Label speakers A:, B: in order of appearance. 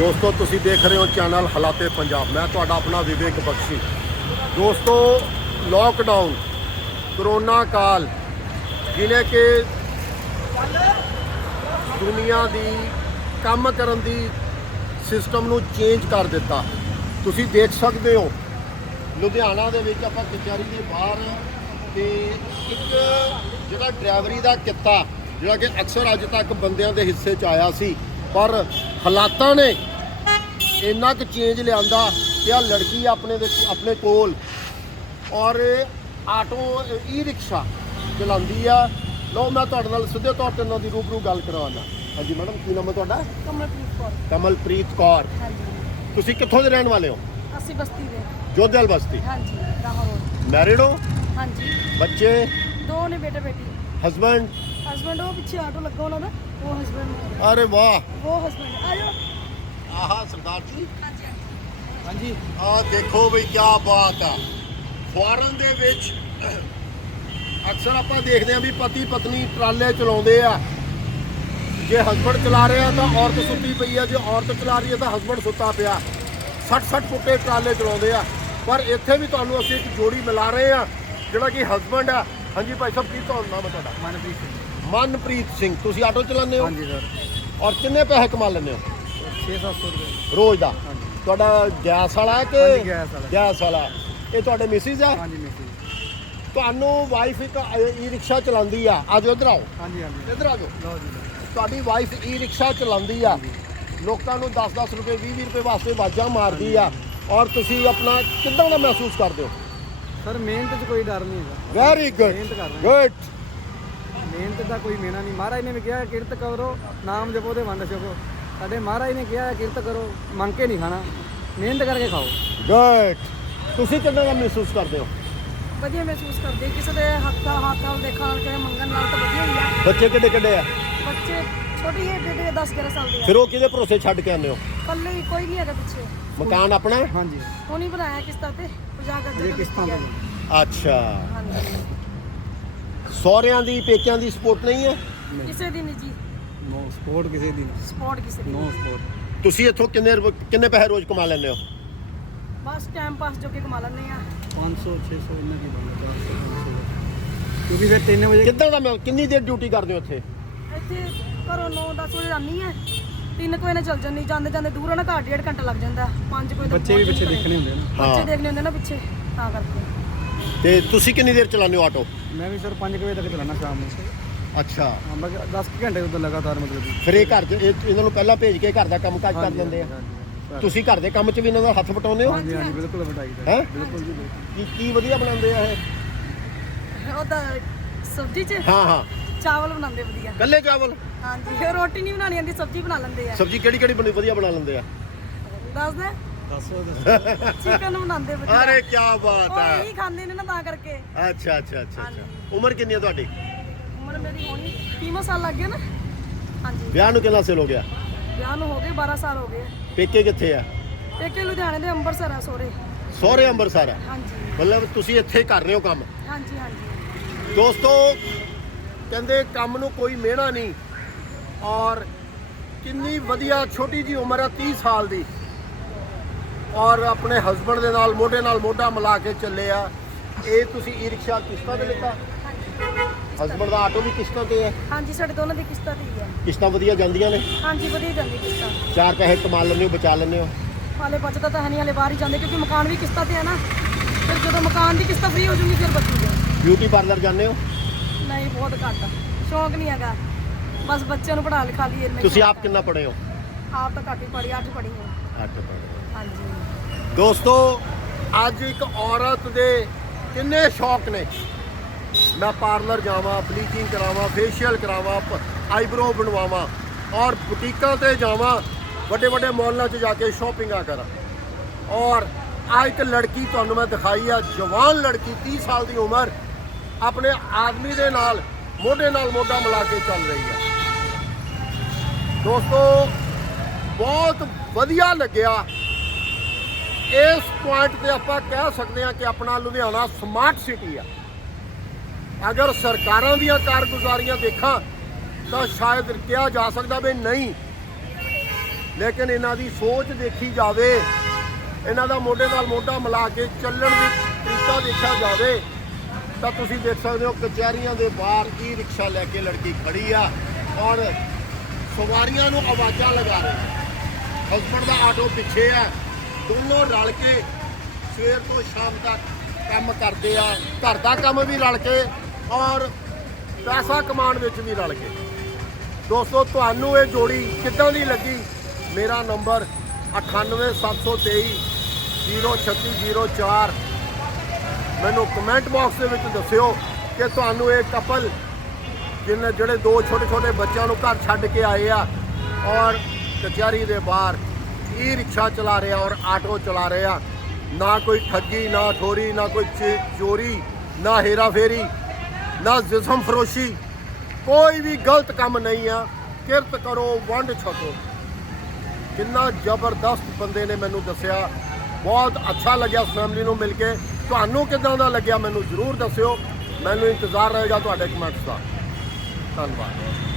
A: ਦੋਸਤੋ, ਤੁਸੀਂ ਦੇਖ ਰਹੇ ਹੋ ਚੈਨਲ ਹਾਲਾਤੇ ਪੰਜਾਬ। ਮੈਂ ਤੁਹਾਡਾ ਆਪਣਾ ਵਿਵੇਕ ਬਖਸ਼ੀ। ਦੋਸਤੋ ਲੋਕਡਾਊਨ ਕਰੋਨਾ ਕਾਲ ਜਿਹਨੇ ਕਿ ਦੁਨੀਆ ਦੀ ਕੰਮ ਕਰਨ ਦੀ ਸਿਸਟਮ ਨੂੰ ਚੇਂਜ ਕਰ ਦਿੱਤਾ। ਤੁਸੀਂ ਦੇਖ ਸਕਦੇ ਹੋ, ਲੁਧਿਆਣਾ ਦੇ ਵਿੱਚ ਆਪਾਂ ਕਚਹਿਰੀ ਦੇ ਬਾਹਰ ਤੇ ਇੱਕ ਜਿਹੜਾ ਡਰਾਈਵਰੀ ਦਾ ਕਿੱਤਾ, ਜਿਹੜਾ ਕਿ ਅਕਸਰ ਅੱਜ ਤੱਕ ਬੰਦਿਆਂ ਦੇ ਹਿੱਸੇ 'ਚ ਆਇਆ ਸੀ, ਪਰ ਹਾਲਾਤਾਂ ਨੇ ਇੰਨਾ ਕੁ ਚੇਂਜ ਲਿਆਂਦਾ ਕਿ ਆ ਲੜਕੀ ਆਪਣੇ ਵਿੱਚ ਆਪਣੇ ਕੋਲ ਔਰ ਆਟੋ ਈ ਰਿਕਸ਼ਾ ਚਲਾਉਂਦੀ ਆ। ਲਓ ਮੈਂ ਤੁਹਾਡੇ ਨਾਲ ਸਿੱਧੇ ਤੌਰ ਤੇ ਉਹਨਾਂ ਦੀ ਰੂਬਰੂ ਗੱਲ ਕਰਵਾਉਣਾ ਹਾਂਜੀ ਮੈਡਮ ਕੀ ਨਾਮ ਹੈ ਤੁਹਾਡਾ?
B: ਕਮਲਪ੍ਰੀਤ ਕੌਰ।
A: ਕਮਲਪ੍ਰੀਤ ਕੌਰ।
B: ਹਾਂਜੀ।
A: ਤੁਸੀਂ ਕਿੱਥੋਂ ਦੇ ਰਹਿਣ ਵਾਲੇ ਹੋ?
B: ਅਸੀਂ ਬਸਤੀ ਦੇ।
A: ਜੋਧੇਲ ਬਸਤੀ।
B: ਹਾਂਜੀ ਰਾਹੋਂ ਰੋਡ।
A: ਮੈਰਿਡ ਹੋ?
B: ਹਾਂਜੀ।
A: ਬੱਚੇ?
B: ਦੋ ਨੇ ਬੇਟੇ ਬੇਟੀ।
A: ਹਸਬੰਡ
B: ਹਸਬੰਡ ਉਹ ਪਿੱਛੇ ਆਟੋ ਲੱਗਾ ਉਹਨਾਂ ਦਾ। ਉਹ ਹਸਬੰਡ
A: ਅਰੇ ਵਾਹ!
B: ਉਹ ਹਸਬੰਡ ਆਜੋ
A: ਆਹਾ ਸਰਦਾਰ ਜੀ।
B: ਹਾਂਜੀ
A: ਆ ਦੇਖੋ ਬਈ ਕੀ ਬਾਤ ਆ। ਫੋਰਨ ਦੇ ਵਿੱਚ ਅਕਸਰ ਆਪਾਂ ਦੇਖਦੇ ਆ ਵੀ ਪਤੀ ਪਤਨੀ ਟਰਾਲੇ ਚਲਾਉਂਦੇ ਆ। ਜੇ ਹਸਬੰਡ ਚਲਾ ਰਿਹਾ ਤਾਂ ਔਰਤ ਸੁੱਤੀ ਪਈ ਆ ਜੇ ਔਰਤ ਚਲਾ ਰਹੀ ਹੈ ਤਾਂ ਹਸਬੰਡ ਸੁੱਤਾ ਪਿਆ। 60-60 ਫੁੱਟੇ ਟਰਾਲੇ ਚਲਾਉਂਦੇ ਆ। ਪਰ ਇੱਥੇ ਵੀ ਤੁਹਾਨੂੰ ਅਸੀਂ ਇੱਕ ਜੋੜੀ ਮਿਲਾ ਰਹੇ ਆ ਜਿਹੜਾ ਕਿ ਹਸਬੰਡ ਆ। ਹਾਂਜੀ ਭਾਈ ਸਾਹਿਬ ਕੀ ਤੁਹਾਨੂੰ ਨਾਮ ਹੈ ਤੁਹਾਡਾ?
C: ਮਨਪ੍ਰੀਤ ਸਿੰਘ।
A: ਮਨਪ੍ਰੀਤ ਸਿੰਘ। ਤੁਸੀਂ ਆਟੋ ਚਲਾਉਂਦੇ ਹੋ?
C: ਹਾਂਜੀ ਸਰ
A: ਔਰ ਕਿੰਨੇ ਪੈਸੇ ਕਮਾ ਲੈਂਦੇ ਹੋ?
C: 6-700 ਰੁਪਏ।
A: ਰੋਜ਼ ਦਾ?
C: ਹਾਂਜੀ।
A: ਤੁਹਾਡਾ ਗੈਸ ਵਾਲਾ ਹੈ ਕਿ
C: ਗੈਸ ਵਾਲਾ।
A: ਗੈਸ ਵਾਲਾ? ਹੈ। ਇਹ ਤੁਹਾਡੇ ਮਿਸਿਸ ਹੈ?
C: ਹਾਂਜੀ ਮਿਸੀ
A: ਤੁਹਾਨੂੰ ਵਾਈਫ ਇੱਕ ਈ ਰਿਕਸ਼ਾ ਚਲਾਉਂਦੀ ਆ। ਆਜੋ ਇੱਧਰ ਆਓ।
C: ਹਾਂਜੀ ਹਾਂਜੀ।
A: ਇੱਧਰ ਆਜੋ
C: ਲਓ ਜੀ ਲਓ।
A: ਤੁਹਾਡੀ ਵਾਈਫ ਈ ਰਿਕਸ਼ਾ ਚਲਾਉਂਦੀ ਆ। ਲੋਕਾਂ ਨੂੰ 10-10 ਰੁਪਏ 20-20 ਰੁਪਏ ਵਾਸਤੇ ਵਾਜਾਂ ਮਾਰਦੀ ਆ। ਔਰ ਤੁਸੀਂ ਆਪਣਾ ਕਿੱਦਾਂ ਦਾ ਮਹਿਸੂਸ ਕਰਦੇ ਹੋ?
C: ਸਰ ਮਿਹਨਤ 'ਚ ਕੋਈ ਡਰ ਨਹੀਂ ਹੈਗਾ।
A: ਵੈਰੀ ਗੁੱਡ
C: ਮਿਹਨਤ ਕਰ ਰਹੇ।
A: ਗੁੱਡ
C: ਮਿਹਨਤ ਦਾ ਕੋਈ ਮੇਨਾ ਨਹੀਂ। ਮਹਾਰਾਜ ਨੇ ਵੀ ਕਿਹਾ ਕਿਰਤ ਕਰੋ ਨਾਮ ਜਪੋ ਤੇ ਵੰਡ ਛਕੋ। ਸਾਡੇ ਮਹਾਰਾਜ ਨੇ ਕਿਹਾ ਕਿਰਤ ਕਰੋ ਮੰਗ ਕੇ ਨਹੀਂ ਖਾਣਾ। ਮਿਹਨਤ ਕਰਕੇ ਖਾਓ।
A: ਗੁੱਡ ਤੁਸੀਂ ਕਿੱਦਾਂ ਦਾ ਮਹਿਸੂਸ ਕਰਦੇ ਹੋ?
B: ਵਧੀਆ ਮਹਿਸੂਸ ਕਰਦੇ ਕਿਸੇ ਦੇ ਹੱਥਾਂ ਹੱਥਾਂ ਦੇਖਣ ਨਾਲ ਕਿਸੇ ਮੰਗਣ ਨਾਲ ਤਾਂ ਵਧੀਆ ਹੀ ਆ।
A: ਬੱਚੇ ਕਿੱਡੇ ਕਿੱਡੇ ਆ?
B: ਬੱਚੇ ਛੋਟੀ ਜਿਹੀ ਬੇਟੀ 10 11 ਸਾਲ ਦੀ ਆ।
A: ਫਿਰ ਉਹ ਕਿਹਦੇ ਭਰੋਸੇ ਛੱਡ ਕੇ ਆਉਂਦੇ ਹੋ?
B: ਕੱਲੇ ਹੀ ਕੋਈ ਨਹੀਂ ਹੈਗਾ ਪਿੱਛੇ।
A: ਮਕਾਨ ਆਪਣਾ ਹੈ?
C: ਹਾਂਜੀ।
B: ਉਹਨੇ ਬਣਾਇਆ ਕਿਸ਼ਤਾਂ ਤੇ 50 ਗੱਜ
C: ਇਹ ਕਿਸ਼ਤਾਂ ਤੇ
A: ਅੱਛਾ।
B: ਹਾਂਜੀ।
A: ਸਹੁਰਿਆਂ ਦੀ ਪੇਕਿਆਂ ਦੀ ਸਪੋਰਟ ਨਹੀਂ ਹੈ?
B: ਕਿਸੇ ਦੀ ਨਹੀਂ ਜੀ।
C: ਨੋ ਸਪੋਰਟ ਕਿਸੇ ਦੀ ਨਹੀਂ
B: ਸਪੋਰਟ ਕਿਸੇ ਦੀ
C: ਨੋ
B: ਨਹੀਂ।
C: ਸਪੋਰਟ
A: ਤੁਸੀਂ ਇੱਥੋਂ ਕਿੰਨੇ ਕਿੰਨੇ ਪੈਸੇ ਰੋਜ਼ ਕਮਾ ਲੈਂਦੇ ਹੋ?
B: ਬਸ ਟਾਈਮ ਪਾਸ ਜੋ ਕਿ ਕਮਾ ਲੈਂਦੇ ਆ
C: 500 600 ਇੰਨਾ ਕੀ ਬਣਦਾ 400 ਕਿਉਂਕਿ ਫਿਰ 3 ਵਜੇ
A: ਕਿੱਦਾਂ ਦਾ ਮੈਂ ਕਿੰਨੀ ਦੇਰ ਡਿਊਟੀ ਕਰਦੇ ਹੋ ਇੱਥੇ?
B: ਇੱਥੇ ਘਰੋਂ 9 10 ਵਜੇ ਜਾਂਦੀ ਹੈ। 3 ਵਜੇ ਨਾਲ ਚੱਲ ਜਾਂਦੀ। ਜਾਂਦੇ ਜਾਂਦੇ ਦੂਰ ਨਾ ਘਰ ਡੇਢ ਘੰਟਾ ਲੱਗ ਜਾਂਦਾ। 5 ਵਜੇ ਤੱਕ
C: ਬੱਚੇ ਵੀ
B: ਪਹੁੰਚ
C: ਪਿੱਛੇ
B: ਜਾਂਦੇ
C: ਦੇਖਣੇ ਹੁੰਦੇ ਨੇ।
A: ਹਾਂ।
B: ਬੱਚੇ ਦੇਖਣੇ ਹੁੰਦੇ ਨਾ ਪਿੱਛੇ ਤਾਂ ਕਰਕੇ।
A: ਤੇ ਤੁਸੀਂ ਕਿੰਨੀ ਦੇਰ ਚਲਾਉਂਦੇ ਹੋ ਆਟੋ?
C: ਮੈਂ ਵੀ ਸਰ 5 ਵਜੇ ਤੱਕ ਚਲਾਣਾ ਸ਼ਾਮ ਨੂੰ।
A: ਅੱਛਾ।
C: ਹਾਂ ਮੈਂ 10 ਘੰਟੇ ਤੋਂ ਲਗਾਤਾਰ ਮਤਲਬ ਕਿ।
A: ਫਿਰ ਇਹ ਘਰ 'ਚ ਇਹ- ਇਹਨਾਂ ਨੂੰ ਪਹਿਲਾਂ ਭੇਜ ਕੇ ਘਰ ਦਾ ਕੰਮ ਕਾਜ ਕਰ
C: ਹਾਂਜੀ,
A: ਲੈਂਦੇ ਆ?
C: ਹਾਂਜੀ,
A: ਤੁਸੀਂ ਘਰ ਦੇ ਕੰਮ 'ਚ ਵੀ ਇਹਨਾਂ ਦਾ ਹੱਥ ਵਟਾਉਂਦੇ ਹੋ?
C: ਹਾਂਜੀ ਹਾਂਜੀ ਬਿਲਕੁਲ ਵਟਾਈ ਦਾ।
A: ਹੈਂ?
C: ਬਿਲਕੁਲ ਜੀ ਬਿਲਕੁਲ।
A: ਕੀ ਕੀ ਵਧੀਆ ਬਣਾਉਂਦੇ ਆ ਇਹ?
B: ਉਹਦਾ ਸਬਜ਼ੀ 'ਚ
A: ਹਾਂ ਹਾਂ।
B: ਚਾਵਲ ਬਣਾਉਂਦੇ ਵਧੀਆ।
A: ਕੱਲੇ ਚਾਵਲ?
B: ਹਾਂਜੀ ਉਹ ਰੋਟੀ ਨਹੀਂ ਬਣਾਣੀ ਆਂਦੀ ਸਬਜ਼ੀ ਬਣਾ ਲੈਂਦੇ ਆ।
A: ਸਬਜ਼ੀ ਕਿਹੜੀ ਕਿਹੜੀ ਬਣੀ ਵਧੀਆ ਬਣਾ ਲੈਂਦੇ ਆ?
B: ਦੱਸ ਦੇ।
C: ਦੱਸੋ ਦੱਸੋ।
B: ਚਿਕਨ ਬਣਾਉਂਦੇ ਵਧੀਆ।
A: ਅਰੇ ਕੀ ਬਾਤ
B: ਉਹ
A: ਹੈ।
B: ਇਹੀ ਖਾਂਦੇ ਨੇ ਨਾ ਤਾਂ ਕਰਕੇ।
A: ਅੱਛਾ ਅੱਛਾ ਅੱਛਾ
B: ਹਾਂਜੀ।
A: ਅੱਛਾ ਉਮਰ ਕਿੰਨੀ ਹੈ ਤੁਹਾਡੀ?
B: ਉਮਰ ਮੇਰੀ ਹੋਣੀ 30 ਸਾਲ ਲੱਗ ਗਏ ਨਾ। ਹਾਂਜੀ।
A: ਵਿਆਹ ਨੂੰ ਕਿੰਨਾ ਸਾਲ ਹੋ ਗਿਆ?
B: ਵਿਆਹ ਨੂੰ ਹੋ ਗਏ 12 ਸਾਲ ਹੋ ਗਏ।
A: ਪੇਕੇ ਕਿੱਥੇ ਆ?
B: ਪੇਕੇ ਲੁਧਿਆਣੇ ਦੇ ਅੰਮ੍ਰਿਤਸਰ ਆ ਸੋਰੇ
A: ਸਹੁਰੇ ਅੰਮ੍ਰਿਤਸਰ ਆ?
B: ਹਾਂਜੀ।
A: ਮਤਲਬ ਤੁਸੀਂ ਇੱਥੇ ਕਰ ਰਹੇ ਹੋ ਕੰਮ?
B: ਹਾਂਜੀ ਹਾਂਜੀ।
A: ਦੋਸਤੋ ਕਹਿੰਦੇ ਕੰਮ ਨੂੰ ਕੋਈ ਮਿਹਣਾ ਨਹੀਂ ਔਰ ਕਿੰਨੀ ਵਧੀਆ ਛੋਟੀ ਜੀ ਉਮਰ ਹੈ 30 ਸਾਲ ਦੀ। ਔਰ ਆਪਣੇ ਹਸਬੰਡ ਦੇ ਨਾਲ ਮੋਢੇ ਨਾਲ ਮੋਢਾ ਮਿਲਾ ਕੇ ਚੱਲੇ ਆ। ਇਹ ਤੁਸੀਂ ਈ ਰਿਕਸ਼ਾ ਕਿਸ਼ਤਾਂ ਤੇ ਲਿੱਤਾ? ਹਸਬੰਡ ਦਾ ਆਟੋ ਵੀ ਕਿਸ਼ਤਾਂ ਤੇ ਹੈ?
B: ਹਾਂਜੀ ਸਾਡੇ ਦੋਨਾਂ ਦੀ ਕਿਸ਼ਤਾਂ ਤੇ ਹੀ
A: ਕਿਸ਼ਤਾਂ ਵਧੀਆ ਜਾਂਦੀਆਂ ਨੇ?
B: ਹਾਂਜੀ ਵਧੀਆ ਜਾਂਦੀ ਕਿਸ਼ਤਾਂ।
A: ਚਾਰ ਪੈਸੇ ਕਮਾ ਲੈਂਦੇ ਹੋ ਬਚਾ ਲੈਂਦੇ ਹੋ?
B: ਹਾਲੇ ਬਚਦਾ ਤਾਂ ਹੈ ਨਹੀਂ ਹਾਲੇ ਬਾਹਰ ਹੀ ਜਾਂਦੇ ਕਿਉਂਕਿ ਮਕਾਨ ਵੀ ਕਿਸ਼ਤਾਂ ਤੇ ਹੈ ਨਾ। ਫਿਰ ਜਦੋਂ ਮਕਾਨ ਦੀ ਕਿਸ਼ਤਾਂ ਫ੍ਰੀ ਹੋ ਜੂਗੀ ਫਿਰ ਬਚੂਗਾ।
A: ਬਿਊਟੀ ਪਾਰਲਰ ਜਾਂਦੇ ਹੋ?
B: ਨਹੀਂ ਬਹੁਤ ਘੱਟ। ਸ਼ੌਂਕ ਨਹੀਂ ਹੈਗਾ। ਬਸ ਬੱਚਿਆਂ ਨੂੰ ਪੜ੍ਹਾ ਲਿਖਾ ਲਈ ਇੰਨਾ
A: ਤੁਸੀਂ ਆਪ। ਕਿੰਨਾ ਪੜ੍ਹੇ ਹੋ?
B: ਆਪ ਤਾਂ ਘੱਟ ਹੀ ਪੜ੍ਹੀ ਅੱਠ ਪੜ੍ਹੀ ਹਾਂ
A: ਅੱਠ ਪੜ੍ਹੇ
B: ਹਾਂਜੀ।
A: ਦੋਸਤੋ ਅੱਜ ਇੱਕ ਔਰਤ ਦੇ ਕਿੰਨੇ ਸ਼ੌਕ ਨੇ? ਮੈਂ ਪਾਰਲਰ ਜਾਵਾਂ, ਬਲੀਚਿੰਗ ਕਰਾਵਾਂ ਫੇਸ਼ੀਅਲ ਕਰਾਵਾਂ ਆਈਬ੍ਰੋ ਬਣਵਾਵਾਂ ਔਰ ਬੁਟੀਕਾਂ ਤੇ ਜਾਵਾਂ ਵੱਡੇ ਵੱਡੇ ਮਾਲਾਂ 'ਚ ਜਾ ਕੇ ਸ਼ਾਪਿੰਗਾਂ ਕਰਾਂ। ਔਰ ਆ ਇੱਕ ਲੜਕੀ ਤੁਹਾਨੂੰ ਮੈਂ ਦਿਖਾਈ ਆ, ਜਵਾਨ ਲੜਕੀ 30 ਸਾਲ ਦੀ ਉਮਰ, ਆਪਣੇ ਆਦਮੀ ਦੇ ਨਾਲ, ਮੋਢੇ ਨਾਲ ਮੋਢਾ ਮਿਲਾ ਕੇ ਚੱਲ ਰਹੀ ਆ। ਦੋਸਤੋ, ਬਹੁਤ ਵਧੀਆ ਲੱਗਿਆ। ਇਸ ਪੁਆਇੰਟ ਤੇ ਆਪਾਂ ਕਹਿ ਸਕਦੇ ਹਾਂ ਕਿ ਆਪਣਾ ਲੁਧਿਆਣਾ ਸਮਾਰਟ ਸਿਟੀ ਆ। ਅਗਰ ਸਰਕਾਰਾਂ ਦੀਆਂ ਕਾਰਗੁਜ਼ਾਰੀਆਂ ਦੇਖਾਂ, ਤਾਂ ਸ਼ਾਇਦ ਕਿਹਾ ਜਾ ਸਕਦਾ ਵੀ ਨਹੀਂ। ਲੇਕਿਨ ਇਹਨਾਂ ਦੀ ਸੋਚ ਦੇਖੀ ਜਾਵੇ, ਇਹਨਾਂ ਦਾ ਮੋਢੇ ਨਾਲ ਮੋਢਾ ਮਿਲਾ ਕੇ ਚੱਲਣ ਦੀ ਤਰੀਕਾ ਦੇਖਿਆ ਜਾਵੇ, ਤਾਂ ਤੁਸੀਂ ਦੇਖ ਸਕਦੇ ਹੋ ਕਚਹਿਰੀਆਂ ਦੇ ਬਾਹਰ ਈ ਰਿਕਸ਼ਾ ਲੈ ਕੇ ਲੜਕੀ ਖੜੀ ਆ ਔਰ ਸਵਾਰੀਆਂ ਨੂੰ ਆਵਾਜ਼ਾਂ ਲਗਾ ਰਹੀ ਹਸਬੰਡ ਦਾ ਆਟੋ ਪਿੱਛੇ ਆ, ਦੋਨੋਂ ਰਲ ਕੇ ਸਵੇਰ ਤੋਂ ਸ਼ਾਮ ਤੱਕ ਕੰਮ ਕਰਦੇ ਆ। ਘਰ ਦਾ ਕੰਮ ਵੀ ਰਲ ਕੇ ਔਰ ਪੈਸਾ ਕਮਾਉਣ ਵਿੱਚ ਵੀ ਰਲ ਕੇ ਦੋਸਤੋ, ਤੁਹਾਨੂੰ ਇਹ ਜੋੜੀ ਕਿੱਦਾਂ ਦੀ ਲੱਗੀ? ਮੇਰਾ ਨੰਬਰ 98723 03604 ਮੈਨੂੰ ਕਮੈਂਟ ਬਾਕਸ ਦੇ ਵਿੱਚ ਦੱਸਿਓ ਕਿ ਤੁਹਾਨੂੰ ਇਹ ਕਪਲ ਜਿਹਨੇ ਜਿਹੜੇ ਦੋ ਛੋਟੇ ਛੋਟੇ ਬੱਚਿਆਂ ਨੂੰ ਘਰ ਛੱਡ ਕੇ ਆਏ ਆ ਔਰ ਕਚਹਿਰੀ ਦੇ ਬਾਹਰ ਈ ਰਿਕਸ਼ਾ ਚਲਾ ਰਿਹਾ ਔਰ ਆਟੋ ਚਲਾ ਰਿਹਾ, ਨਾ ਕੋਈ ਠੱਗੀ, ਨਾ ਠੋਰੀ, ਨਾ ਕੋਈ ਚੀ- ਚੋਰੀ, ਨਾ ਹੇਰਾ ਫੇਰੀ ਨਾ ਜਿਸਮ ਫਰੋਸ਼ੀ, ਕੋਈ ਵੀ ਗਲਤ ਕੰਮ ਨਹੀਂ ਆ, ਕਿਰਤ ਕਰੋ, ਵੰਡ ਛਕੋ। ਕਿੰਨਾ ਜ਼ਬਰਦਸਤ ਬੰਦੇ ਨੇ ਮੈਨੂੰ ਦੱਸਿਆ। ਬਹੁਤ ਅੱਛਾ ਲੱਗਿਆ ਫੈਮਿਲੀ ਨੂੰ ਮਿਲ ਕੇ। ਤੁਹਾਨੂੰ ਕਿਦਾਂ ਦਾ ਲੱਗਿਆ ਮੈਨੂੰ ਜ਼ਰੂਰ ਦੱਸਿਓ। ਮੈਨੂੰ ਇੰਤਜ਼ਾਰ ਰਹੇਗਾ ਤੁਹਾਡੇ ਕਮੈਂਟਸ ਦਾ। ਧੰਨਵਾਦ।